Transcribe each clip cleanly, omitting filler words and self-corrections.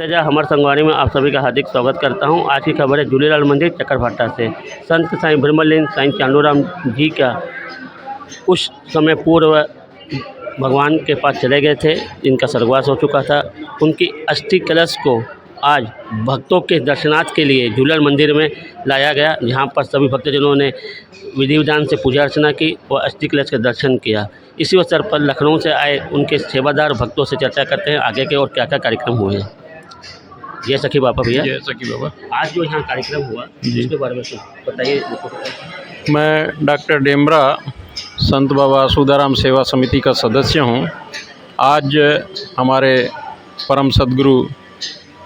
तेजा हमार संगवारी में आप सभी का हार्दिक स्वागत करता हूं। आज की खबर है झूलेलाल मंदिर चकरभाटा से। संत साईं ब्रह्मलीन साईं चांदूराम जी का कुछ समय पूर्व भगवान के पास चले गए थे, जिनका स्वर्गवास हो चुका था। उनकी अस्थि कलश को आज भक्तों के दर्शनार्थ के लिए झूलेलाल मंदिर में लाया गया, जहां पर सभी भक्तजनों ने विधि विधान से पूजा अर्चना की और अस्थि कलश के दर्शन किया। इसी अवसर पर लखनऊ से आए उनके सेवादार भक्तों से चर्चा करते हैं आगे के और क्या क्या कार्यक्रम हुए हैं। जय सखी बाबा भैया। जय सखी बाबा। आज जो यहाँ कार्यक्रम हुआ इसके बारे में बताइए। मैं डॉक्टर डेमरा संत बाबा सूदाराम सेवा समिति का सदस्य हूँ। आज हमारे परम सद्गुरु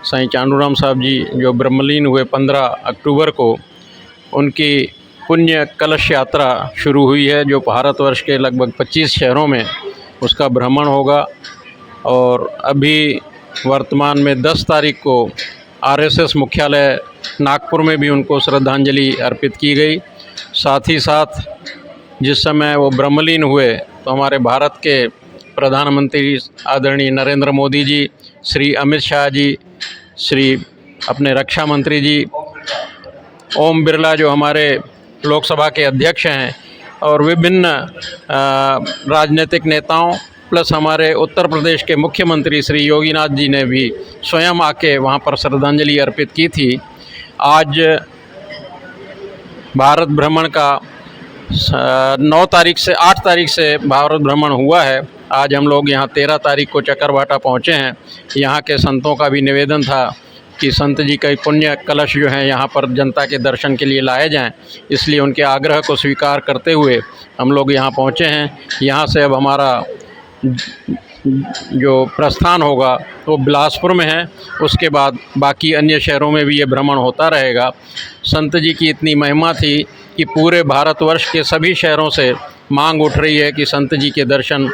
साईं चांदूराम साहब जी जो ब्रह्मलीन हुए 15 अक्टूबर को, उनकी पुण्य कलश यात्रा शुरू हुई है, जो भारतवर्ष के लगभग 25 शहरों में उसका भ्रमण होगा। और अभी वर्तमान में 10 तारीख को आरएसएस मुख्यालय नागपुर में भी उनको श्रद्धांजलि अर्पित की गई। साथ ही साथ जिस समय वो ब्रह्मलीन हुए तो हमारे भारत के प्रधानमंत्री आदरणीय नरेंद्र मोदी जी, श्री अमित शाह जी, श्री अपने रक्षा मंत्री जी, ओम बिरला जो हमारे लोकसभा के अध्यक्ष हैं, और विभिन्न राजनीतिक नेताओं प्लस हमारे उत्तर प्रदेश के मुख्यमंत्री श्री योगीनाथ जी ने भी स्वयं आके वहाँ पर श्रद्धांजलि अर्पित की थी। आज भारत भ्रमण का 9 तारीख से 8 तारीख से भारत भ्रमण हुआ है। आज हम लोग यहाँ 13 तारीख को चकरभाटा पहुँचे हैं। यहाँ के संतों का भी निवेदन था कि संत जी का पुण्य कलश जो है यहाँ पर जनता के दर्शन के लिए लाए जाएं, इसलिए उनके आग्रह को स्वीकार करते हुए हम लोग यहाँ पहुँचे हैं। यहाँ से अब हमारा जो प्रस्थान होगा वो बिलासपुर में है। उसके बाद बाकी अन्य शहरों में भी ये भ्रमण होता रहेगा। संत जी की इतनी महिमा थी कि पूरे भारतवर्ष के सभी शहरों से मांग उठ रही है कि संत जी के दर्शन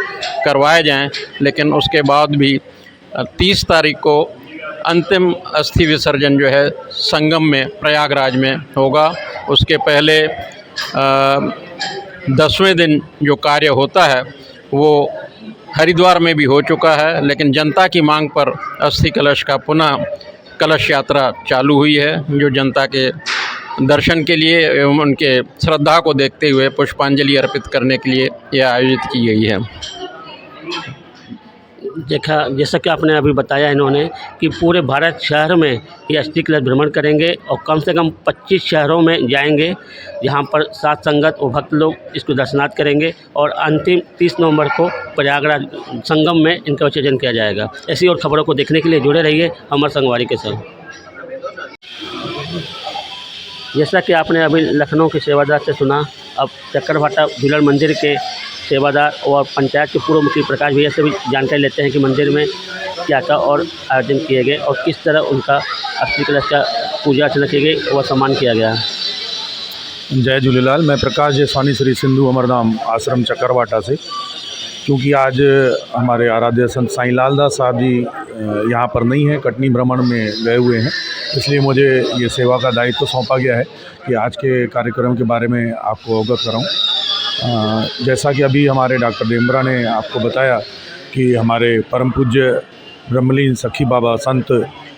करवाए जाएं, लेकिन उसके बाद भी 30 तारीख को अंतिम अस्थि विसर्जन जो है संगम में प्रयागराज में होगा। उसके पहले 10वें दिन जो कार्य होता है वो हरिद्वार में भी हो चुका है, लेकिन जनता की मांग पर अस्थि कलश का पुनः कलश यात्रा चालू हुई है, जो जनता के दर्शन के लिए एवं उनके श्रद्धा को देखते हुए पुष्पांजलि अर्पित करने के लिए यह आयोजित की गई है। देखा, जैसा कि आपने अभी बताया इन्होंने कि पूरे भारत शहर में ये अस्थि कलश भ्रमण करेंगे और कम से कम 25 शहरों में जाएंगे, जहां पर साथ संगत और भक्त लोग इसको दर्शनार्थ करेंगे और अंतिम 30 नवंबर को प्रयागराज संगम में इनका विसर्जन किया जाएगा। ऐसी और खबरों को देखने के लिए जुड़े रहिए हमारे संगवारी के साथ। जैसा कि आपने अभी लखनऊ के सेवादार से सुना, अब चकरभाटा झूलेलाल मंदिर के सेवादार और पंचायत के पूर्व मुखी प्रकाश भैया से भी जानकारी लेते हैं कि मंदिर में क्या क्या और आयोजन किए गए और किस तरह उनका अस्थि कलश का पूजा अर्चना की गई और सम्मान किया गया। जय झूलेलाल। मैं प्रकाश जयसवानी श्री सिंधु अमरधाम आश्रम चकरभाटा से। क्योंकि आज हमारे आराध्य संत साईं लालदास साहब जी यहाँ पर नहीं हैं, कटनी भ्रमण में गए हुए हैं, इसलिए मुझे ये सेवा का दायित्व सौंपा गया है कि आज के कार्यक्रम के बारे में आपको अवगत कराऊँ। जैसा कि अभी हमारे डॉक्टर डेमरा ने आपको बताया कि हमारे परम पूज्य ब्रह्मलीन सखी बाबा संत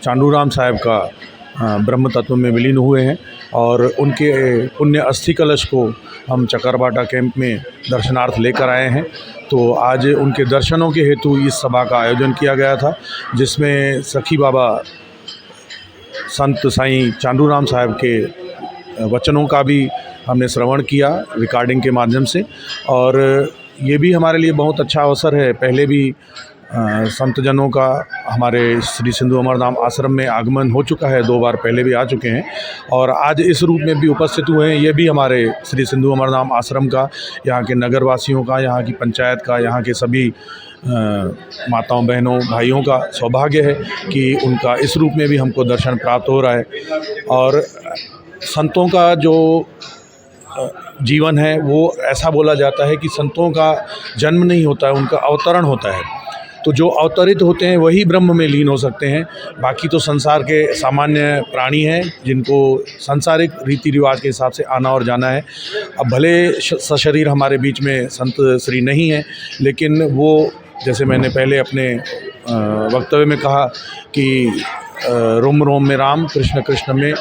चांदूराम साहब का ब्रह्म तत्व में विलीन हुए हैं और उनके पुण्य अस्थि कलश को हम चकरभाटा कैंप में दर्शनार्थ लेकर आए हैं। तो आज उनके दर्शनों के हेतु इस सभा का आयोजन किया गया था, जिसमें सखी बाबा संत साईं चांदूराम साहब के वचनों का भी हमने श्रवण किया रिकॉर्डिंग के माध्यम से, और ये भी हमारे लिए बहुत अच्छा अवसर है। पहले भी संतजनों का हमारे श्री सिंधु अमरधाम आश्रम में आगमन हो चुका है, 2 बार पहले भी आ चुके हैं और आज इस रूप में भी उपस्थित हुए हैं। ये भी हमारे श्री सिंधु अमरधाम आश्रम का, यहाँ के नगरवासियों का, यहाँ की पंचायत का, यहाँ के सभी माताओं बहनों भाइयों का सौभाग्य है कि उनका इस रूप में भी हमको दर्शन प्राप्त हो रहा है। और संतों का जो जीवन है वो ऐसा बोला जाता है कि संतों का जन्म नहीं होता है, उनका अवतरण होता है। तो जो अवतरित होते हैं वही ब्रह्म में लीन हो सकते हैं। बाकी तो संसार के सामान्य प्राणी हैं जिनको सांसारिक रीति रिवाज के हिसाब से आना और जाना है। अब भले सशरीर हमारे बीच में संत श्री नहीं हैं, लेकिन वो जैसे मैंने पहले अपने वक्तव्य में कहा कि रोम रोम में राम, कृष्ण कृष्ण में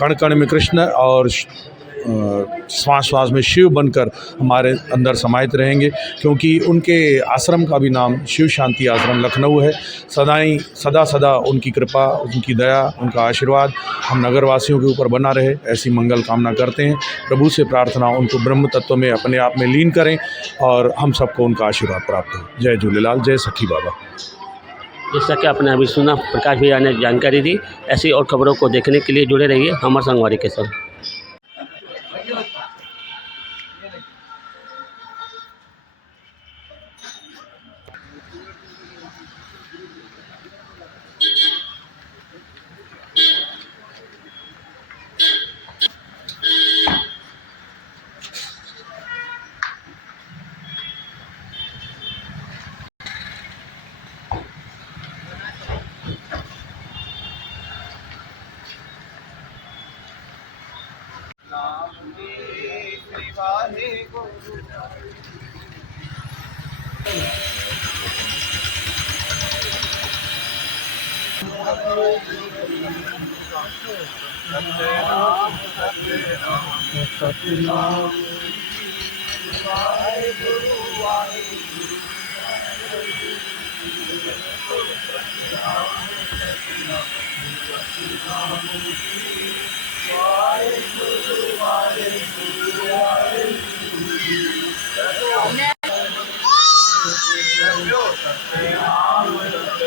कण कण में कृष्ण और श्वास श्वास में शिव बनकर हमारे अंदर समाहित रहेंगे, क्योंकि उनके आश्रम का भी नाम शिव शांति आश्रम लखनऊ है। सदा सदा उनकी कृपा, उनकी दया, उनका आशीर्वाद हम नगरवासियों के ऊपर बना रहे, ऐसी मंगल कामना करते हैं। प्रभु से प्रार्थना उनको ब्रह्म तत्व में अपने आप में लीन करें और हम सबको उनका आशीर्वाद प्राप्त हो। जय झूलेलाल, जय सखी बाबा। जैसा कि आपने अभी सुना, प्रकाश भैया ने जानकारी दी। ऐसी और खबरों को देखने के लिए जुड़े रहिए हमर संगवारी के साथ।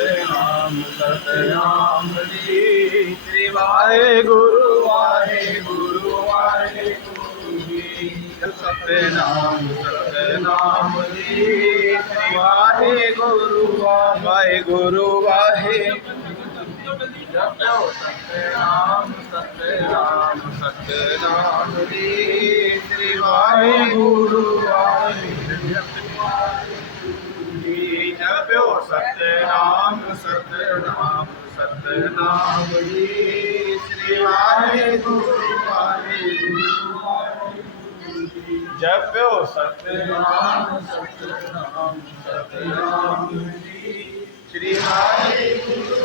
सतनाम सतनाम जी वाहे गुरु वाहे सतनाम सतनाम सतनाम जी वाहे गुरु वाहे जपो सतनाम सतनाम सतनाम जी वाहे गुरु जपो सतनाम सतनाम सतनाम श्री वाहे गुरु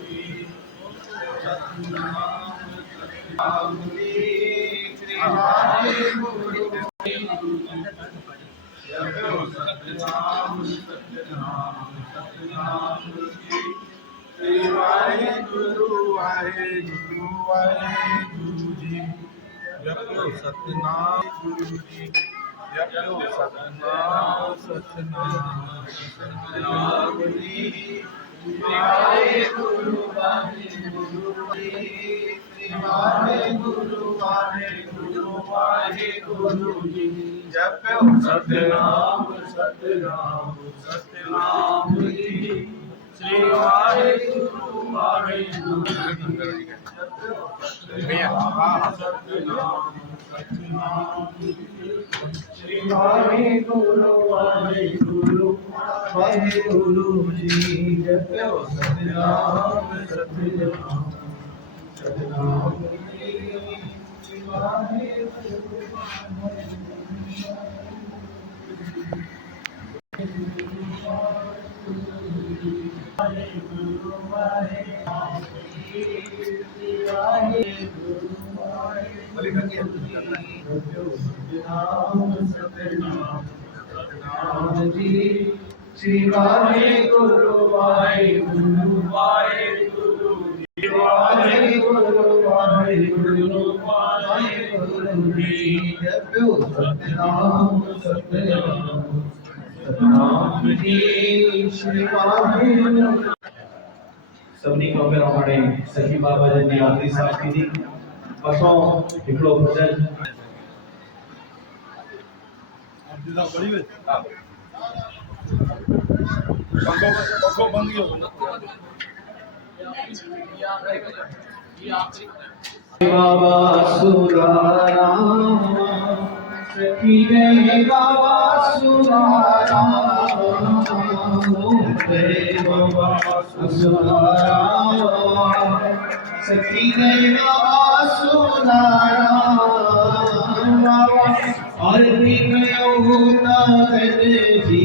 जी सतनाम सतनाम श्री वाहे गुरु जपो सतनाम सतनाम सतनाम श्री वाहे गुरु जी जपो सतनाम गुरु जी जपो सतनाम सतनाम सतनाम जी वाहे गुरु जी वाहे गुरु जी जपो सतनाम सतनाम सतनाम जी श्री वाहे गुरु भैया सतनाम सतनाम श्री वाहे गुरु जी जपो सतनाम सतनाम सतनाम श्री वाहे श्री वाहे गुरु जपो सतनाम सतनाम सतनाम जी श्री वाहे सभिनी खां पहिरियों हाणे सखी बाबा जन जी आरती साफ़ थींदी, पछो हिकिड़ो भॼन बाबा सुराराम सखी जय बाबा सुराराम जय बाबा सुराराम सखी जय बाबा सुराराम बाबा आरती कयो ताकत जी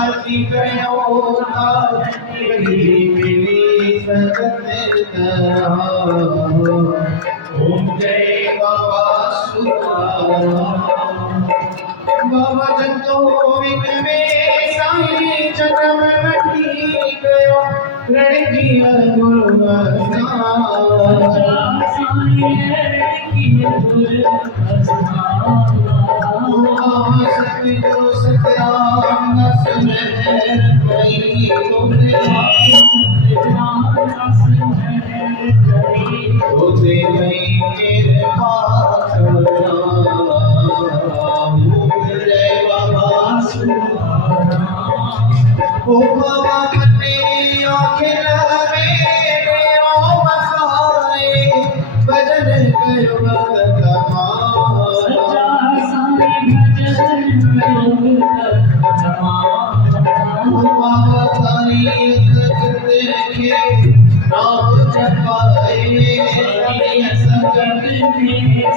आरती कयो कही मिली सगत ओम जय बाबा सुधाराम बाबा जंतो विक में साईं जन्म वठी गयो रणजीअ सतजो सत्याम नसमेर कई तोते नहीं मेरे पास जय बाबा ओ बाबा मने आखिर मेरे ओ बसाए भजन कयो भगत बाबा सारी सगत देखे नाम जपाए सगत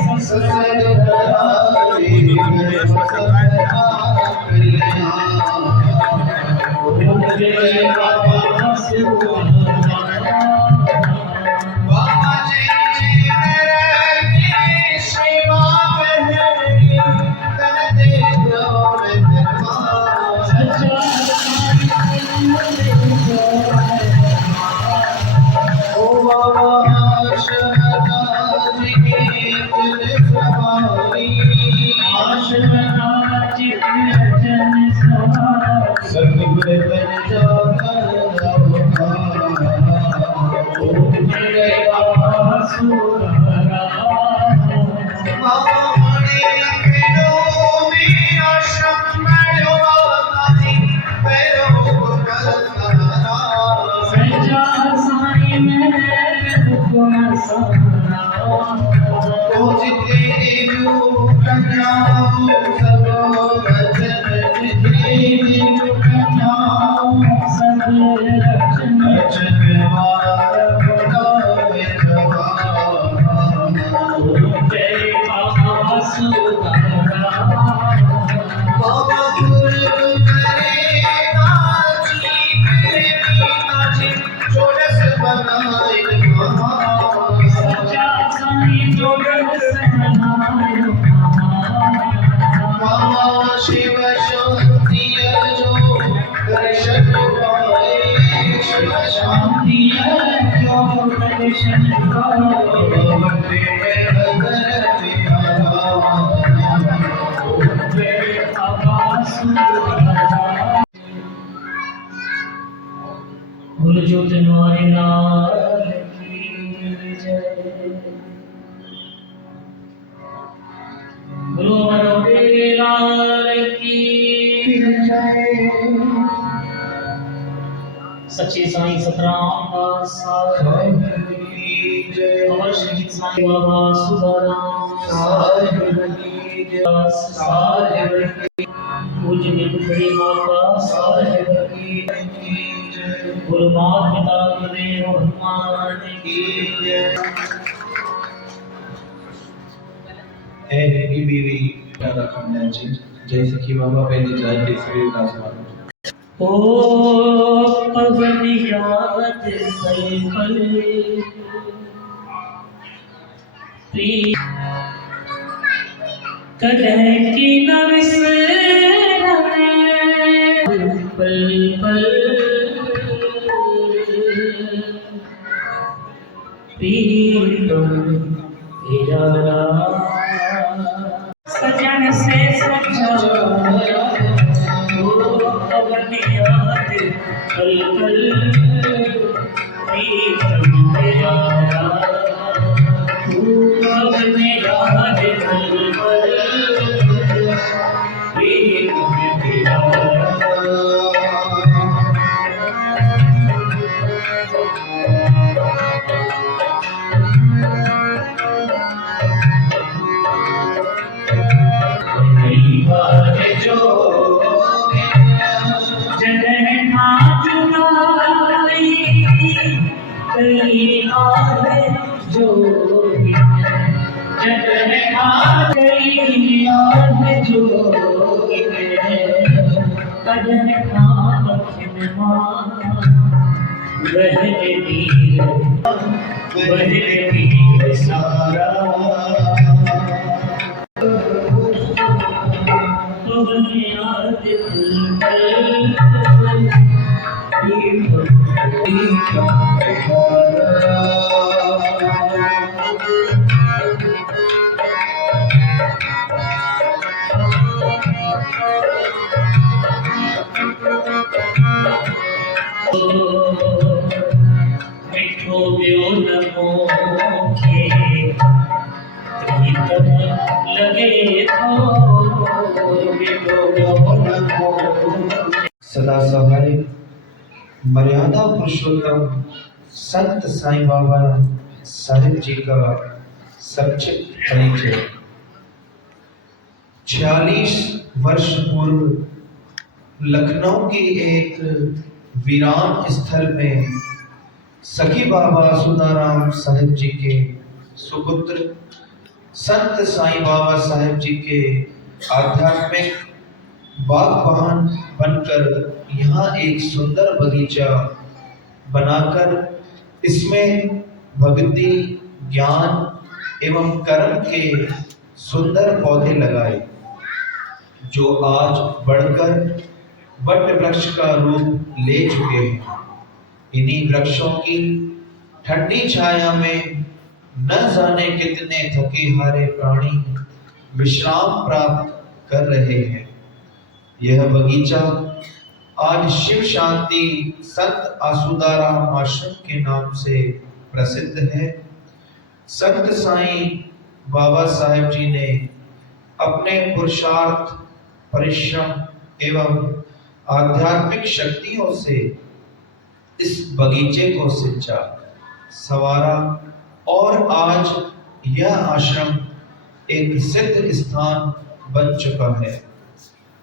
ससर कराए जय बाबा बाबा जय जय मेरे सेवा पहली तन दे दो ओ बाबा शहनाज के जन सवारी सतगुर बन जाकर जय बाबा बाबा मणि लखनऊ में आश्रम मयो ताजी पैरो करतारा तो जिते देव कन्याओं सबो भजन देव कन्याओं भजन वार बुलावे बाबा गुरु करे काजी करे काजी जोड़स बनाए बाबा शिव शांति जो दर्शन पाए शिव शांति जो दर्शन पाए वंदे भगत प्यारा गुरु जो तुम्हारे लाल की जय गुरु मनोरे लाल की जय सच्चे साईं सतराम दास साहिब की जय अमर शहीद साईं बाबा सुधाराम साहिब की जय साहिब की पूज्य निपुणी माता साहिब की जय गुरु माता पिता गुरुदेव हनुमान की जय की बीवी राधा खन्ना जी जैसे कि बाबा पहले जाते शरीर का स्वागत ओ पवन याद सैफल प्रिय कदह की न विसरे पल पल प्रीतम इरादा सजन से समझाया ओ पवन याद पल पल प्रीतम इरादा ओ पवन याद पल पल प्रीतम इरादा कजन खात मान बहरे नीर सारा तुमने आज मिठो ब्यो नमो के प्रीतम लगे तो मिठो ब्यो नमो सदा सहाय मर्यादा पुरुषोत्तम संत साईं बाबा साहिब जी का संक्षिप्त परिचय। 46 वर्ष पूर्व लखनऊ की एक वीरान स्थल में सखी बाबा सुदाराम साहिब जी के सुपुत्र संत साईं बाबा साहिब जी के आध्यात्मिक बागबान बनकर यहाँ एक सुंदर बगीचा बनाकर इसमें भक्ति, ज्ञान एवं कर्म के सुंदर पौधे लगाए, जो आज बढ़कर वट वृक्ष का रूप ले चुके हैं। इन्हीं वृक्षों की ठंडी छाया में न जाने कितने थके हारे प्राणी विश्राम प्राप्त कर रहे हैं। यह बगीचा आज शिव शांति संत आसुदाराम आश्रम के नाम से प्रसिद्ध है। संत साईं बाबा साहेब जी ने अपने पुरुषार्थ, परिश्रम एवं आध्यात्मिक शक्तियों से इस बगीचे को सिंचा, संवारा और आज यह आश्रम एक सिद्ध स्थान बन चुका है।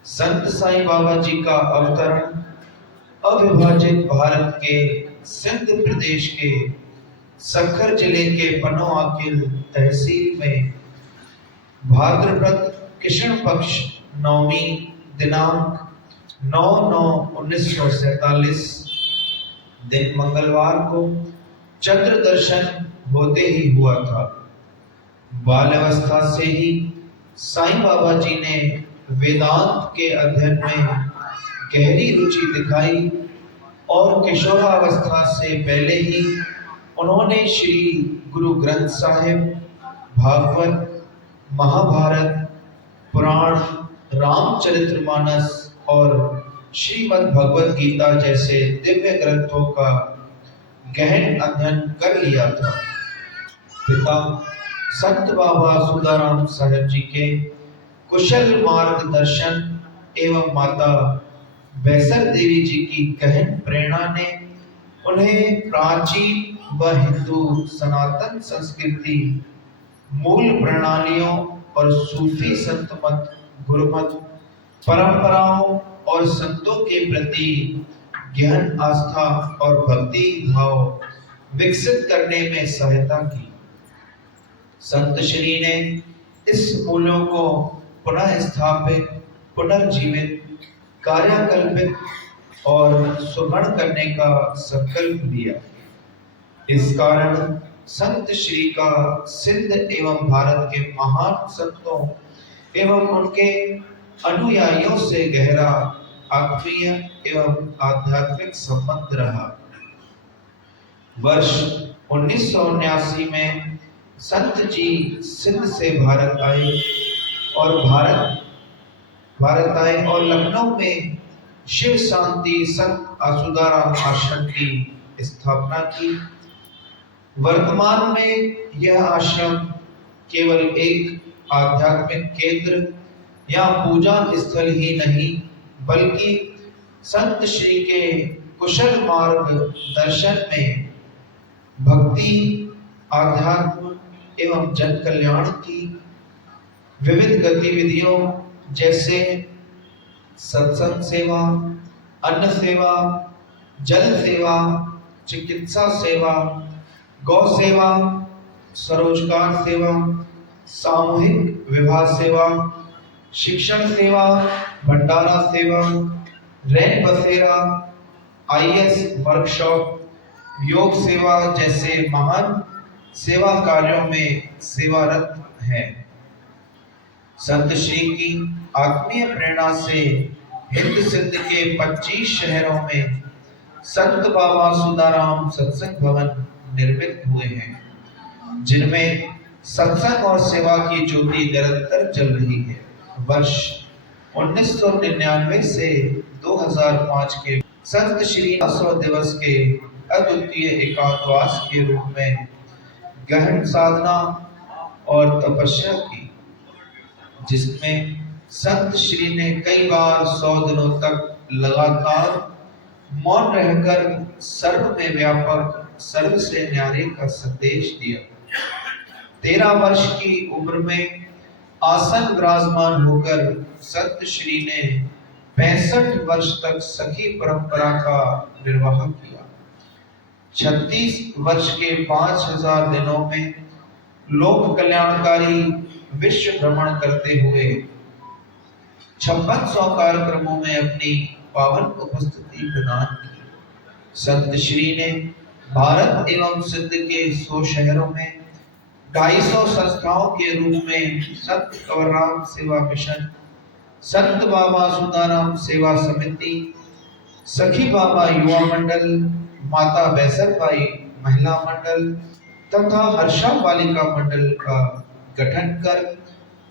संत साईं बाबा जी का अवतरण अविभाजित भारत के सिंध प्रदेश के सखर जिले के पनोआकिल तहसील में भाद्रपद कृष्ण पक्ष नवमी दिनांक 9/9/1947 दिन मंगलवार को चंद्र दर्शन होते ही हुआ था। बाल्यावस्था से ही साईं बाबा जी ने वेदांत के अध्ययन में गहरी रुचि दिखाई और किशोरावस्था से पहले ही उन्होंने श्री गुरु ग्रंथ साहिब, भागवत, महाभारत, पुराण, रामचरितमानस और श्रीमद् भगवत गीता जैसे दिव्य ग्रंथों का गहन अध्ययन कर लिया था। पिता संत बाबा सुदाराम साहिब जी के कुशल मार्गदर्शन एवं माता बैसर देवी जी की गहन प्रेरणा ने उन्हें प्राचीन व हिंदू सनातन संस्कृति, मूल प्रणालियों और सूफी संत मत, गुरुमत, परंपराओं और संतों के प्रति ज्ञान, आस्था और भक्ति भाव विकसित करने में सहायता की। संत श्री ने इस मूल्यों को पुनः स्थापित, पुनर्जीवित, कार्याकल्पित और सुदृढ़ करने का संकल्प लिया। इस कारण संत श्री का सिंध एवं भारत के महान संतों एवं उनके अनुयायियों से गहरा आत्मीय एवं आध्यात्मिक संबंध रहा। वर्ष 1979 में संत जी सिंध से भारत आए और लखनऊ में शिव शांति संत आसुदाराम आश्रम की स्थापना की। वर्तमान में यह आश्रम केवल एक आध्यात्मिक केंद्र या पूजा स्थल ही नहीं, बल्कि संत श्री के कुशल मार्ग दर्शन में भक्ति, आध्यात्म एवं जन कल्याण की विविध गतिविधियों जैसे सत्संग सेवा, अन्न सेवा, जल सेवा, चिकित्सा सेवा, गौ सेवा, स्वरोजगार सेवा, सामूहिक विवाह सेवा, शिक्षण सेवा, भंडारा सेवा, रैन बसेरा, IS वर्कशॉप, योग सेवा जैसे महान सेवा कार्यों में सेवारत हैं। संत श्री की आत्मीय प्रेरणा से हिंद सिंध के 25 शहरों में संत बाबा सुदाराम सत्संग भवन निर्मित हुए हैं, जिनमें सत्संग और सेवा की ज्योति निरंतर जल रही है। वर्ष 1999 से 2005 के संत श्री 100 दिवस के अद्वितीय एकांतवास के रूप में गहन साधना और तपस्या की, जिसमें संत श्री ने कई बार 100 दिनों तक लगातार मौन रहकर सर्व में व्यापक, सर्व से न्यारे का संदेश दिया। 13 वर्ष की उम्र में आसन विराजमान होकर संत श्री ने 65 वर्ष तक सखी परंपरा का निर्वाह किया। 36 वर्ष के 5000 दिनों में लोक कल्याणकारी विश्व भ्रमण करते हुए 5600 कार्यक्रमों में अपनी पावन उपस्थिति प्रदान की। संत श्री ने भारत एवं सिंध के 100 शहरों में 250 संस्थाओं के रूप में संत कंवरराम सेवा मिशन, संत बाबा सुदाराम सेवा समिति, सखी बाबा युवा मंडल, माता बैसरबाई महिला मंडल तथा हर्षा बालिका मंडल का गठन कर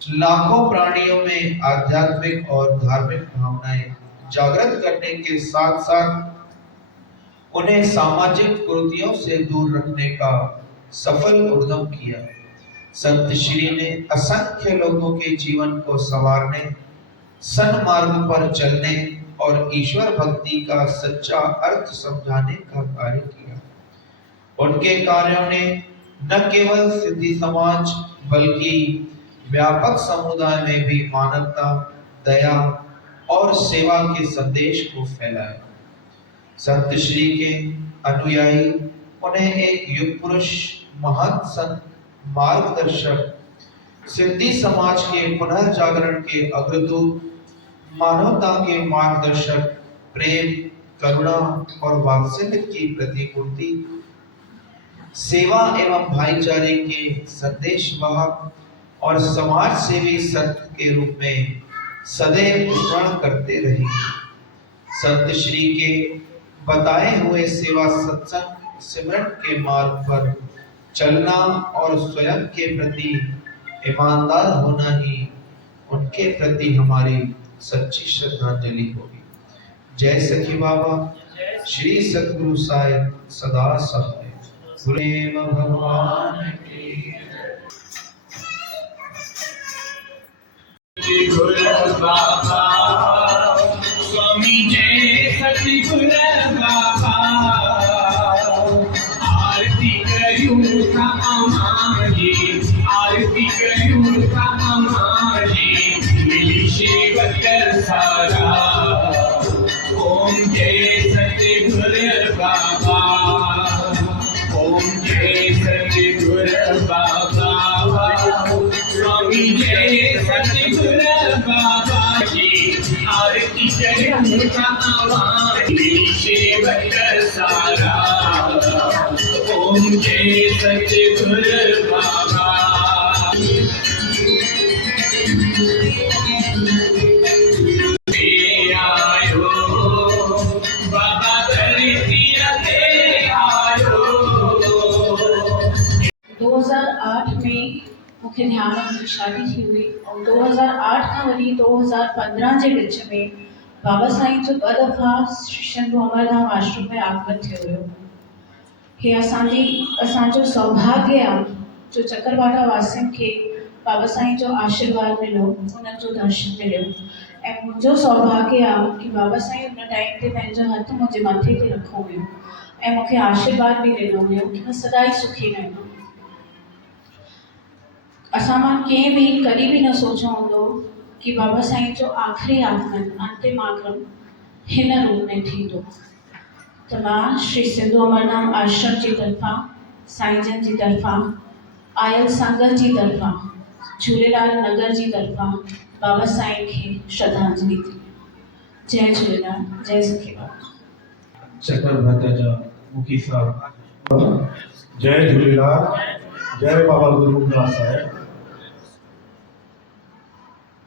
लाखों प्राणियों में आध्यात्मिक और धार्मिक भावनाएं जागृत करने के साथ साथ उन्हें सामाजिक कुरीतियों से दूर रखने का सफल उद्यम किया। संत श्री ने असंख्य लोगों के जीवन को संवारने, सन्मार्ग पर चलने और ईश्वर भक्ति का सच्चा अर्थ समझाने का कार्य किया। उनके कार्यों ने न केवल सिंधी समाज बल्कि व्यापक समुदाय में भी मानवता, दया और सेवा के संदेश को फैलाया। संत श्री के अनुयायी उन्हें एक युग पुरुष, महान संत, मार्गदर्शक, सिंधी समाज के पुनः जागरण के अग्रदूत, मानवता के मार्गदर्शक, प्रेम, करुणा और वात्सल्य की प्रतिमूर्ति, सेवा एवं भाईचारे के संदेशवाहक और समाज सेवी संत के रूप में सदैव स्मरण करते रहे। संत श्री के बताए हुए सेवा, सत्संग, सिमरन के मार्ग पर चलना और स्वयं के प्रति ईमानदार होना ही उनके प्रति हमारी सच्ची श्रद्धांजलि होगी। जय सखी बाबा, श्री सतगुरु साहिब सदा सहाय। गुरुदेव भगवान की बाबा स्वामी जय सतगुरु बाबा, आरती करूं का अमाजी, आरती करूं का अमाजी, मिली सेवक सारा। ओम जय सतगुरु बाबा, ओम जय सतगुरु बाबा, स्वामी जय सतगुरु बाबा जी, आरती करूं का आवाज़ सेवक सारा। ओम जय सतगुरु बाबा। आयो बाबा धरती ते आयो। 2008 में मूंखे ध्यान मुंहिंजी शादी थी हुई और 2008 खां वठी 2015 जे विच में बाबा साईं जो 2 दफ़ा श्री शंभू अमरधाम आश्रम में आगमन थियो हुयो। हे असांजो सौभाग्य आहे जो चकरभाटा वासियुनि खे बाबा साईं जो आशीर्वाद मिलो, उन्हनि जो दर्शन मिलियो। ऐं मुंहिंजो सौभाग्य आहे कि बाबा साईं उन टाइम ते पंहिंजो हथ मुंहिंजे मथे ते रखो हुयो ऐं मूंखे आशीर्वाद बि ॾिनो हुयो कि मां सदाई सुखी रहंदमि। असां मां कंहिं बि कॾहिं बि न सोचियो हूंदो कि बाबा साईं जो आख़िरी आगमन, अंतिम आगमन हिन रूप में थींदो। त मां श्री सिंधु अमरधाम आश्रम जी तरफ़ां, साईं जन जी तरफ़ां, आयल संगत जी तरफ़ां, झूलेलाल नगर जी तरफ़ां बाबा साईं खे श्रद्धांजलि थी। जय झूलेलाल। जय सखी बाबा। चकर भाटा जा मुखी साहब। जय झूलेलाल। जय बाबा गुरुदास साहिब।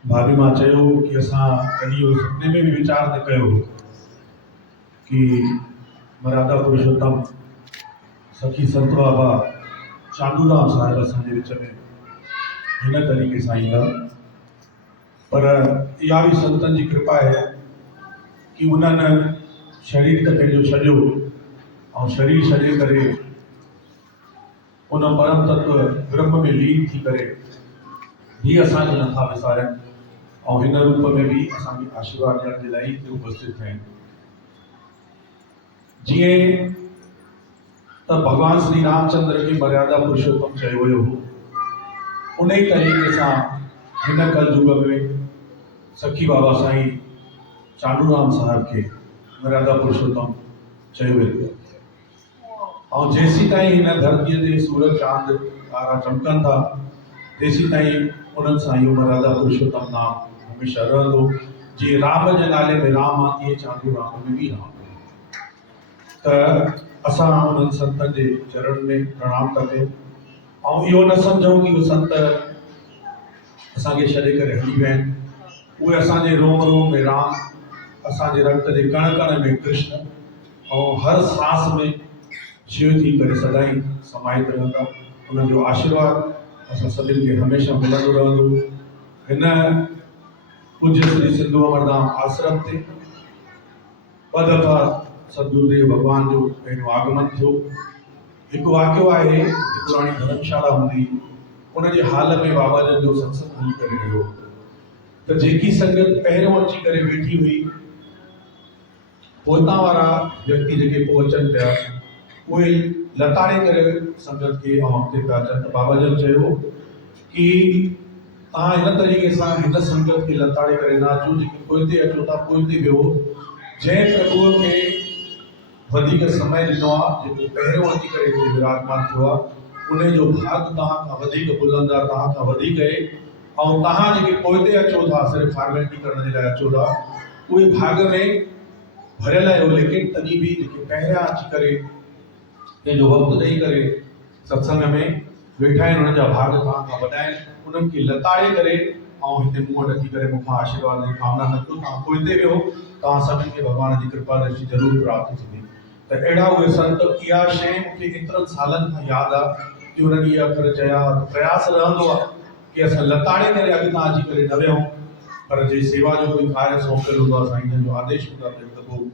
भाभी मां चयो कि असां कॾहिं इहो सुपने में बि वीचार न कयो कि मर्यादा पुरुषोत्तम सखी संत बाबा चांडूराम साहिब असांजे विच में हिन तरीक़े सां ईंदा। पर इहा बि संतनि जी कृपा आहे कि उन्हनि शरीर त पंहिंजो छॾियो ऐं शरीर छॾे करे उन परम तत्व ब्रह्म में लीन थी करे भी असांखे नथा विसारनि ऐं हिन रूप में भी असांखे आशीर्वाद ॾियण जे लाइ हिते उपस्थित आहिनि। जीअं त भगवान श्री रामचंद्र खे मर्यादा पुरुषोत्तम चयो वियो हो, उन ई तरीक़े सां हिन कलयुग में सखी बाबा साईं चांडूराम साहिब खे मर्यादा पुरुषोत्तम चयो वेंदो आहे। ऐं जेसीं ताईं हिन धरतीअ ते सूरज चांद तारा चमकनि था तेसीं ताईं उन्हनि सां इहो मर्यादा पुरुषोत्तम नाम हमेशह रहंदो। जीअं राम जे नाले में राम आहे तीअं चांडूराम में बि राम। त असां उन्हनि संतनि जे चरण में प्रणाम था कयूं ऐं इहो न सम्झूं कि उहे संत असांखे छॾे करे हली विया आहिनि। उहे असांजे रोम रोम में राम, असांजे रक्त जे कण कण में कृष्ण ऐं हर सांस में शिव थी करे सदाईं समाहित रहंदा। उन्हनि जो आशीर्वाद असां सभिनि खे हमेशह मिलंदो रहंदो। हिन पूज्य श्री सिंधु अमरधाम आश्रम ते ॿ दफ़ा सतगुरुदेव भगवान जो पंहिंजो आगमन थियो। हिकु वाक़ियो आहे, हिकु पुराणी धर्मशाला हूंदी, उन जे हाल में बाबा जन जो सत्संग हली करे रहियो त जेकी संगत पहिरियों अची करे वेठी हुई, पोइतां वारा व्यक्ति जेके पोइ अचनि पिया उहे लताड़े करे संगत खे ऐं अॻिते पिया अचनि। त बाबा जन चयो कि तव्हां हिन तरीक़े सां हिन संगत खे लताड़े करे न अचो, जेके पोइते अचो था पोइते वियो। जंहिं प्रभुअ खे वधीक समय ॾिनो आहे, जेको पहिरियों अची करे हिते विराजमान थियो आहे, उन जो भाग तव्हां खां वधीक बुलंद आहे, तव्हां खां वधीक आहे। ऐं तव्हां जेके पोइते अचो था सिर्फ़ु फॉर्मेलिटी करण जे लाइ अचो था, उहे भाग में भरियल आहियो। लेकिन तॾहिं बि जेके पहिरियां अची करे पंहिंजो वक़्तु ॾेई करे सत्संग में वेठा आहिनि, उन्हनि जा भाग तव्हां खां वॾा आहिनि। उन्हनि खे लताड़े करे ऐं हिते मूं वटि अची करे मूंखां आशीर्वाद जी कामना न कयो। तव्हां पोइते वियो, तव्हां सभिनि खे भॻवान जी कृपा दृष्टि ज़रूरु प्राप्त थींदी। त अहिड़ा उहे संत, इहा शइ मूंखे एतिरनि सालनि खां यादि आहे कि उन्हनि इहे अखर चया। प्रयास रहंदो आहे कि असां लताड़े करे अॻितां अची करे न वियूं, पर जे सेवा जो कोई कार्य सौंपियल हूंदो आहे, साईं जो आदेश हूंदो आहे त पोइ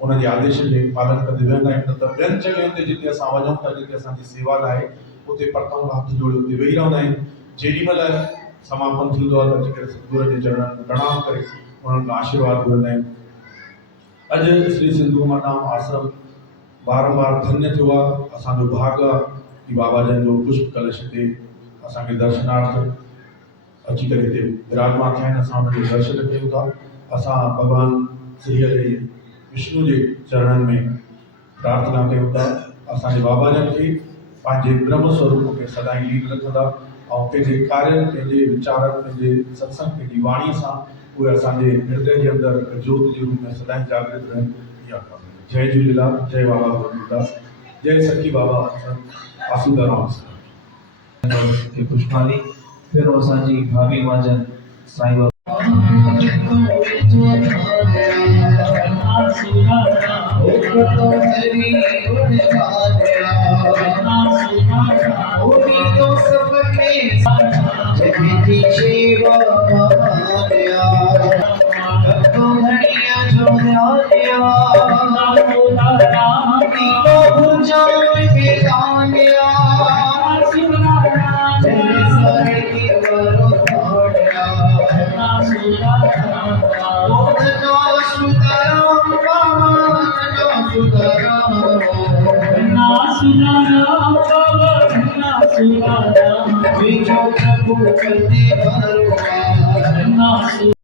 उन जे आदेश जे पालन कंदे वेंदा आहियूं। न त ॿियनि जॻहियुनि ते जिते असां वञूं था, जिते असांजी सेवा लाइ, उते प्रथम हथ जोड़े उते वेही रहंदा आहियूं। जेॾीमहिल समापन थींदो आहे त अची करे सतगुरू जे चरणनि में प्रणाम करे उन्हनि खां आशीर्वाद घुरंदा आहियूं। अॼु श्री सिंधु अमरधाम आश्रम बारंबार धन्य थियो आहे। असांजो भाग आहे कि बाबा जन जो पुष्प कलश ते असांखे दर्शनार्थ अची करे हिते विराजमान थिया आहिनि। असां उन्हनि जो दर्शन कयूं था। असां भॻवान श्री हरि विष्णु जे चरणनि में प्रार्थना कयूं था, असांजे बाबा जन खे पंहिंजे ब्रह्म स्वरूप में सदाईं लीन रखंदा ऐं पंहिंजे कार्यनि, पंहिंजे वीचारनि, पंहिंजे सत्संग, पंहिंजी वाणी सां उहे असांजे हृदय जे अंदरि ज्योत जे रूप में सदाईं जागृत रहनि। इहा कामना। जय झूलेलाल। जय बाबा गुरुदास। जय सखी बाबा आसूदाराम के पुष्पानी। फिर असांजी भाभी माजन साईं बाबा। सुधारा